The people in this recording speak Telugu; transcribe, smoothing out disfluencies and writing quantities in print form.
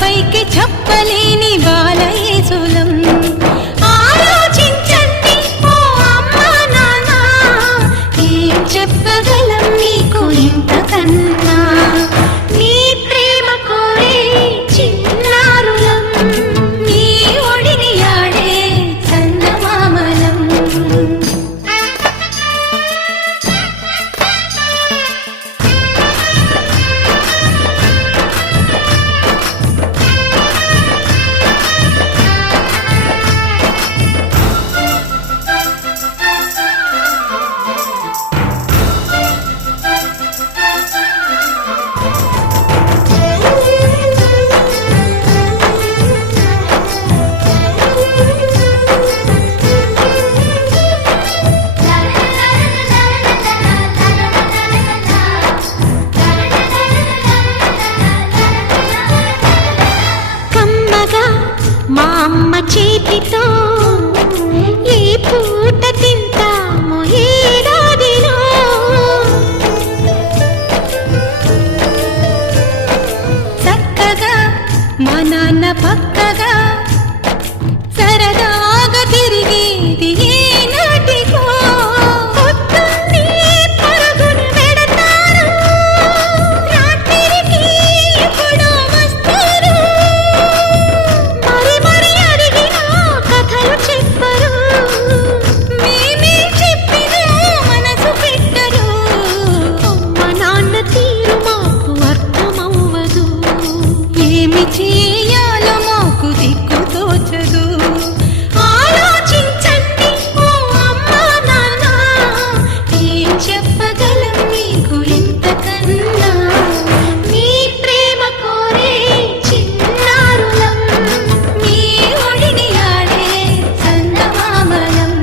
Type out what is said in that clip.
పైకి చెప్పలేని బాలయేసులం ఆలోచించండి ఓ అమ్మా నాన్న ఏం చెప్పగలం నీకు ఇంతకన్నా నీ ప్రేమ కోరే చిన్నారులం నీ ఒడిని ఆడే చందమామలం మా అమ్మ చేతితో ఏ పూట తింటాము ఏడాదిలో చక్కగా మా నాన్న పక్కగా సరదాగా తిరిగేది ఏనాటికో పొద్దున్నే పరుగులు పెడతారు రాత్రికి ఎప్పుడో వస్తారు చేయాలో మాకు దిక్కు తోచదు ఆలోచించండి ఓ అమ్మా నాన్న ఏం చెప్పగలం మీకు ఇంతకన్నా మీ ప్రేమ కోరే చిన్నారులం మీ ఒడిని ఆడే చందమామలం